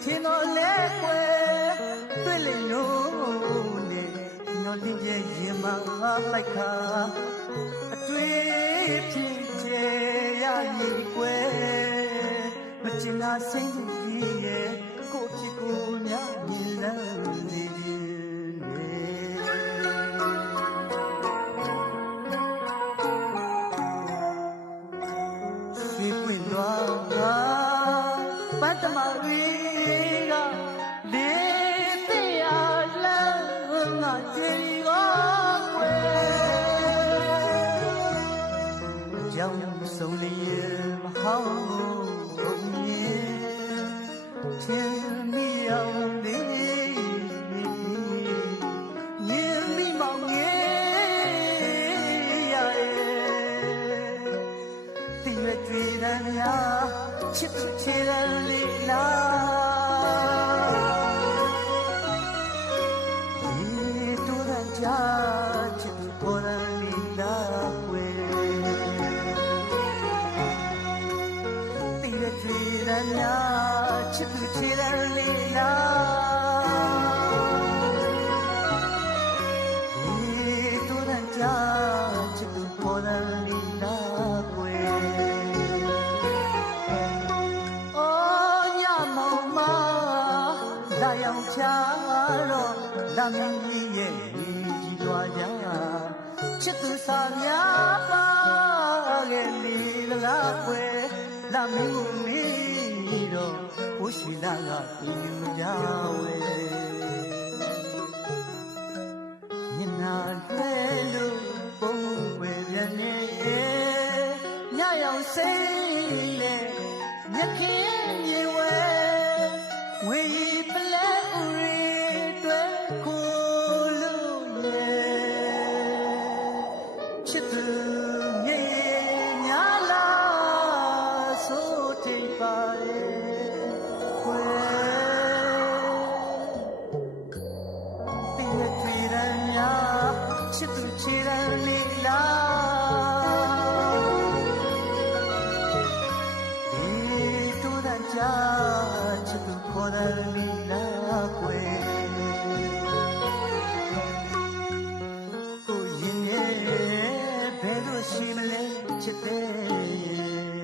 天我来过，对了哟呢，我里边野马来看，对天街呀一过，我今那生意耶，过去过年你来的。ပတ်တမဝေကလေးတရားလမ်းငါကြည်ပါကွယ်ကြောင်ဆုံးလေးမဟောင်းဘုံရင်ချင်းမီအောင်လေးမြင်မိမောင်ငယ်ရရဲ့တည်ရွယ်ကြွေးရန်များချစ်ချစ်ရလေးလားဒီတို့ရကြချစ်ပေါ်ရလေးလားကွယ်တည်ရကြည်ရများချစ်ချစ်ရလေးလားဒီတို့ရကြချစ်ပေါ်ရလေးလားကွယ်လာရောက်ချာတော့လာမင်းကြီးရဲ့ကြီးသွားကြချစ်သူစားများပါခဲ့လေလားကွယ်လာမင်းကိုမေးတော့ဘိုးရှိလာကသူယူကြဝဲညနာလဲလို့ပုံွယ်ပြန်နေညရောက်စိတ်လေညခင်မြေဝဲဝေပလဲဥရီတွေ့ကိုလို့ရဲ့ချစ်သူမြေညာလာဆိုထိပ်ပါရဲ့ကွယ်ဒီနေ့တွေ့ရများချစ်သူချစ်ရလေးလားဒီတို့တန်ကြချစ်သူခေါ်တယ်လားကွယ်ကိုရင်ရဲ့ဘယ်လိုရှိမလဲချစ်တဲ့